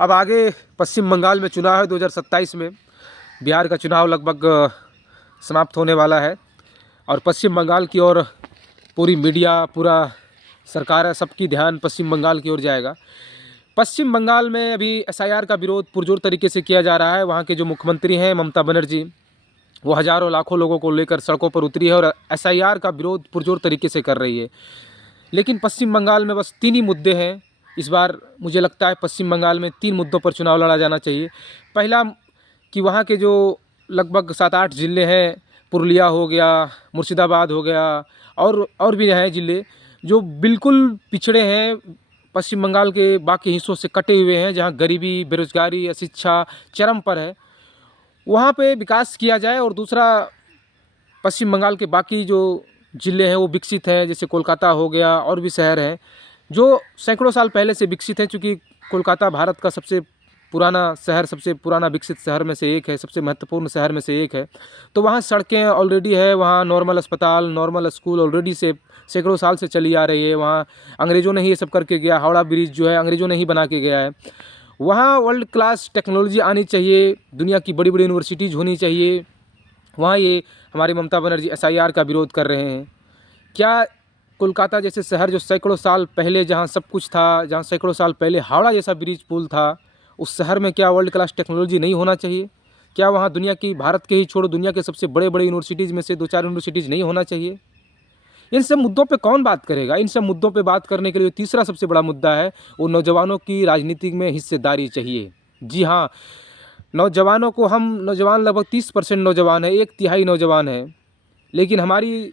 अब आगे पश्चिम बंगाल में चुनाव है 2027 में। बिहार का चुनाव लगभग समाप्त होने वाला है और पश्चिम बंगाल की ओर पूरी मीडिया, पूरा सरकार है, सबकी ध्यान पश्चिम बंगाल की ओर जाएगा। पश्चिम बंगाल में अभी एसआईआर का विरोध पुरजोर तरीके से किया जा रहा है। वहाँ के जो मुख्यमंत्री हैं ममता बनर्जी, वो हज़ारों लाखों लोगों को लेकर सड़कों पर उतरी है और एसआईआर का विरोध पुरजोर तरीके से कर रही है। लेकिन पश्चिम बंगाल में बस 3 ही मुद्दे हैं। इस बार मुझे लगता है पश्चिम बंगाल में 3 मुद्दों पर चुनाव लड़ा जाना चाहिए। पहला कि वहाँ के जो लगभग 7-8 ज़िले हैं, पुरुलिया हो गया, मुर्शिदाबाद हो गया और भी हैं ज़िले जो बिल्कुल पिछड़े हैं, पश्चिम बंगाल के बाकी हिस्सों से कटे हुए हैं, जहाँ गरीबी, बेरोजगारी, अशिक्षा चरम पर है, वहाँ पे विकास किया जाए। और दूसरा, पश्चिम बंगाल के बाकी जो ज़िले हैं वो विकसित हैं, जैसे कोलकाता हो गया और भी शहर हैं जो सैकड़ों साल पहले से विकसित हैं। चूँकि कोलकाता भारत का सबसे पुराना शहर, सबसे पुराना विकसित शहर में से एक है, सबसे महत्वपूर्ण शहर में से एक है, तो वहाँ सड़कें ऑलरेडी है, वहाँ नॉर्मल अस्पताल, नॉर्मल स्कूल ऑलरेडी से सैकड़ों साल से चली आ रही है। वहाँ अंग्रेज़ों ने ही ये सब करके गया। हावड़ा ब्रिज जो है अंग्रेज़ों ने ही बना के गया है। वहाँ वर्ल्ड क्लास टेक्नोलॉजी आनी चाहिए, दुनिया की बड़ी बड़ी यूनिवर्सिटीज़ होनी चाहिए। वहाँ ये हमारी ममता बनर्जी एसआईआर का विरोध कर रहे हैं। क्या कोलकाता जैसे शहर जो सैकड़ों साल पहले जहाँ सब कुछ था, जहाँ सैकड़ों साल पहले हावड़ा जैसा ब्रिज पुल था, उस शहर में क्या वर्ल्ड क्लास टेक्नोलॉजी नहीं होना चाहिए? क्या वहाँ दुनिया की, भारत के ही छोड़ो, दुनिया के सबसे बड़े बड़े यूनिवर्सिटीज़ में से 2-4 यूनिवर्सिटीज़ नहीं होना चाहिए? इन सब मुद्दों पे कौन बात करेगा? इन सब मुद्दों पे बात करने के लिए तीसरा सबसे बड़ा मुद्दा है, वो नौजवानों की राजनीति में हिस्सेदारी चाहिए। जी हाँ, नौजवान लगभग 30% नौजवान है, 1/3 नौजवान है, लेकिन हमारी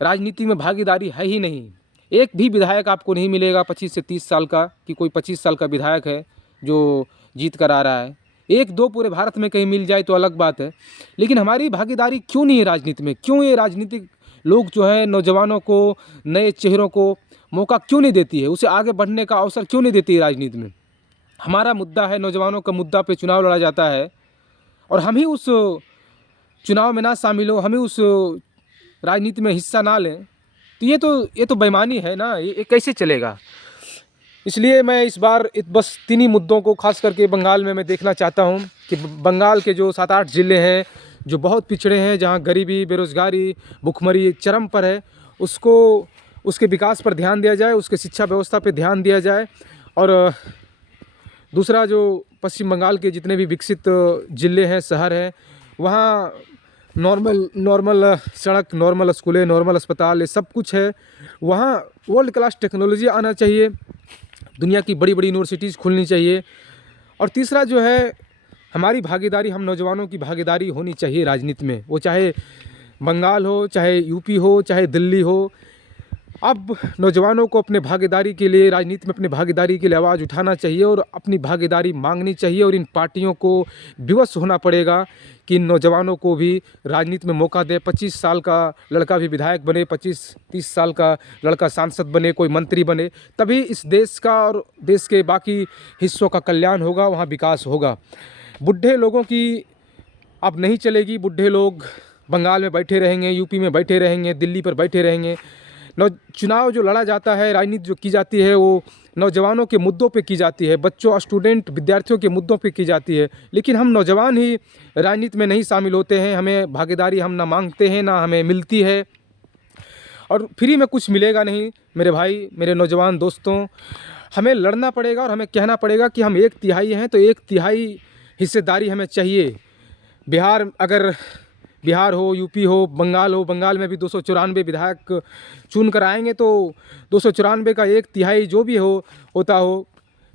राजनीति में भागीदारी है ही नहीं। एक भी विधायक आपको नहीं मिलेगा 25 से 30 साल का, कि कोई 25 साल का विधायक है जो जीत कर आ रहा है। 1-2 पूरे भारत में कहीं मिल जाए तो अलग बात है, लेकिन हमारी भागीदारी क्यों नहीं है राजनीति में? क्यों ये राजनीतिक लोग जो है नौजवानों को, नए चेहरों को मौका क्यों नहीं देती है? उसे आगे बढ़ने का अवसर क्यों नहीं देती है राजनीति में? हमारा मुद्दा है, नौजवानों का मुद्दा पे चुनाव लड़ा जाता है और हम ही उस चुनाव में ना शामिल हो, हम ही उस राजनीति में हिस्सा ना लें, तो ये तो बेईमानी है ना। ये कैसे चलेगा? इसलिए मैं इस बार बस 3 ही मुद्दों को खास करके बंगाल में मैं देखना चाहता हूँ कि बंगाल के जो 7-8 ज़िले हैं जो बहुत पिछड़े हैं, जहाँ गरीबी, बेरोज़गारी, भुखमरी चरम पर है, उसके विकास पर ध्यान दिया जाए, उसके शिक्षा व्यवस्था पे ध्यान दिया जाए। और दूसरा, जो पश्चिम बंगाल के जितने भी विकसित ज़िले हैं, शहर हैं, वहाँ नॉर्मल सड़क, नॉर्मल स्कूलें, नॉर्मल अस्पताल, ये सब कुछ है। वहाँ वर्ल्ड क्लास टेक्नोलॉजी आना चाहिए, दुनिया की बड़ी बड़ी यूनिवर्सिटीज़ खुलनी चाहिए। और तीसरा जो है, हमारी भागीदारी, हम नौजवानों की भागीदारी होनी चाहिए राजनीति में, वो चाहे बंगाल हो, चाहे यूपी हो, चाहे दिल्ली हो। अब नौजवानों को अपने भागीदारी के लिए, राजनीति में अपनी भागीदारी के लिए आवाज़ उठाना चाहिए और अपनी भागीदारी मांगनी चाहिए। और इन पार्टियों को विवश होना पड़ेगा कि इन नौजवानों को भी राजनीति में मौका दे। 25 साल का लड़का भी विधायक बने, 25-30 साल का लड़का सांसद बने, कोई मंत्री बने, तभी इस देश का और देश के बाकी हिस्सों का कल्याण होगा, वहाँ विकास होगा। बुढ़े लोगों की अब नहीं चलेगी। बुढ़े लोग बंगाल में बैठे रहेंगे, यूपी में बैठे रहेंगे, दिल्ली पर बैठे रहेंगे। चुनाव जो लड़ा जाता है, राजनीति जो की जाती है, वो नौजवानों के मुद्दों पे की जाती है, बच्चों, स्टूडेंट, विद्यार्थियों के मुद्दों पे की जाती है। लेकिन हम नौजवान ही राजनीति में नहीं शामिल होते हैं, हमें भागीदारी हम ना मांगते हैं, ना हमें मिलती है, और फ्री में कुछ मिलेगा नहीं। मेरे भाई, मेरे नौजवान दोस्तों, हमें लड़ना पड़ेगा और हमें कहना पड़ेगा कि हम 1/3 हैं, तो 1/3 हिस्सेदारी हमें चाहिए। बिहार हो, यूपी हो, बंगाल हो, बंगाल में भी 294 विधायक चुन कर आएंगे, तो 294 का 1/3 जो भी होता हो,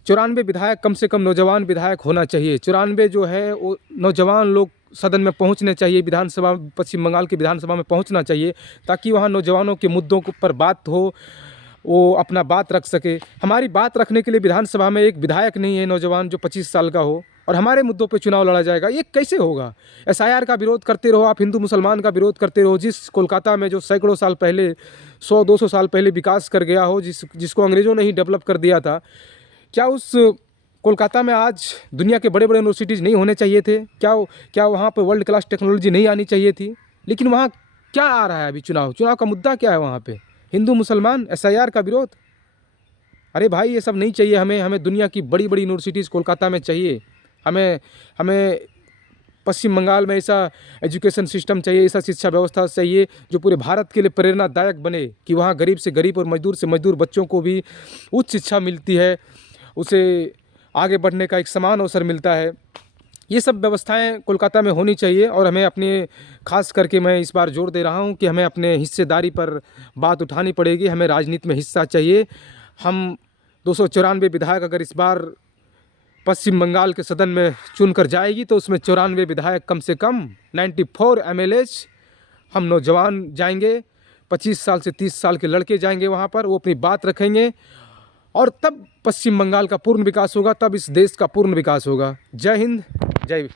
94 विधायक कम से कम नौजवान विधायक होना चाहिए। 94 जो है वो नौजवान लोग सदन में पहुंचने चाहिए, विधानसभा, पश्चिम बंगाल की विधानसभा में पहुंचना चाहिए, ताकि वहां नौजवानों के मुद्दों पर बात हो, वो अपना बात रख सके। हमारी बात रखने के लिए विधानसभा में एक विधायक नहीं है नौजवान जो 25 साल का हो, और हमारे मुद्दों पे चुनाव लड़ा जाएगा, ये कैसे होगा? एसआईआर का विरोध करते रहो आप, हिंदू मुसलमान का विरोध करते रहो। जिस कोलकाता में जो सैकड़ों साल पहले, 100-200 साल पहले विकास कर गया हो, जिसको अंग्रेज़ों ने ही डेवलप कर दिया था, क्या उस कोलकाता में आज दुनिया के बड़े बड़े यूनिवर्सिटीज़ नहीं होने चाहिए थे? क्या वहाँ पर वर्ल्ड क्लास टेक्नोलॉजी नहीं आनी चाहिए थी? लेकिन वहाँ क्या आ रहा है अभी? चुनाव का मुद्दा क्या है वहाँ पे? हिंदू मुसलमान, एसआईआर का विरोध। अरे भाई ये सब नहीं चाहिए हमें, हमें दुनिया की बड़ी बड़ी यूनिवर्सिटीज़ कोलकाता में चाहिए। हमें हमें पश्चिम बंगाल में ऐसा एजुकेशन सिस्टम चाहिए, ऐसा शिक्षा व्यवस्था चाहिए जो पूरे भारत के लिए प्रेरणादायक बने, कि वहाँ गरीब से गरीब और मजदूर से मजदूर बच्चों को भी उच्च शिक्षा मिलती है, उसे आगे बढ़ने का एक समान अवसर मिलता है। ये सब व्यवस्थाएं कोलकाता में होनी चाहिए। और हमें अपने, खास करके मैं इस बार जोर दे रहा हूँ कि हमें अपने हिस्सेदारी पर बात उठानी पड़ेगी। हमें राजनीति में हिस्सा चाहिए। हम 294 विधायक अगर इस बार पश्चिम बंगाल के सदन में चुनकर जाएगी तो उसमें 94 विधायक कम से कम 94 MLAs हम नौजवान जाएंगे, 25 साल से 30 साल के लड़के जाएंगे वहाँ पर, वो अपनी बात रखेंगे और तब पश्चिम बंगाल का पूर्ण विकास होगा, तब इस देश का पूर्ण विकास होगा। जय हिंद, जय